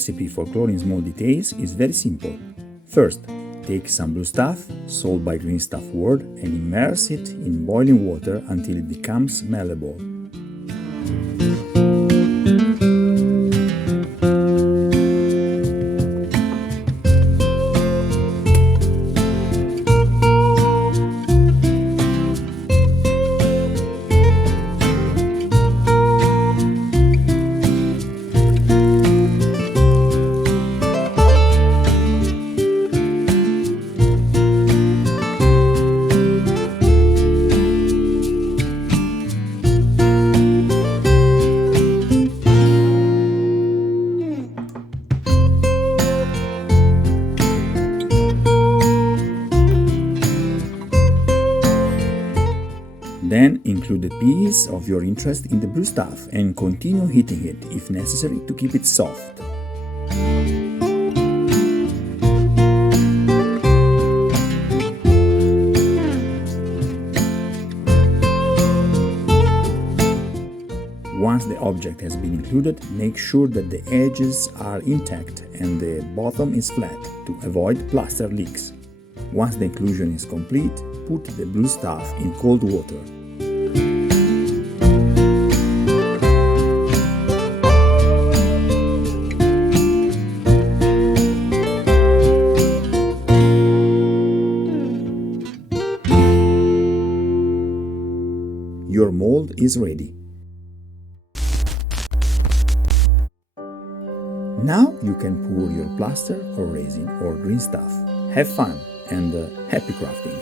recipe for coloring small details is very simple. First, take some blue stuff, sold by green stuff world, and immerse it in boiling water until it becomes malleable. Then include a piece of your interest in the blue stuff and continue heating it if necessary to keep it soft. Once the object has been included, make sure that the edges are intact and the bottom is flat to avoid plaster leaks. Once the inclusion is complete, put the blue stuff in cold water. Your mold is ready. Now you can pour your plaster or resin or green stuff. Have fun and happy crafting!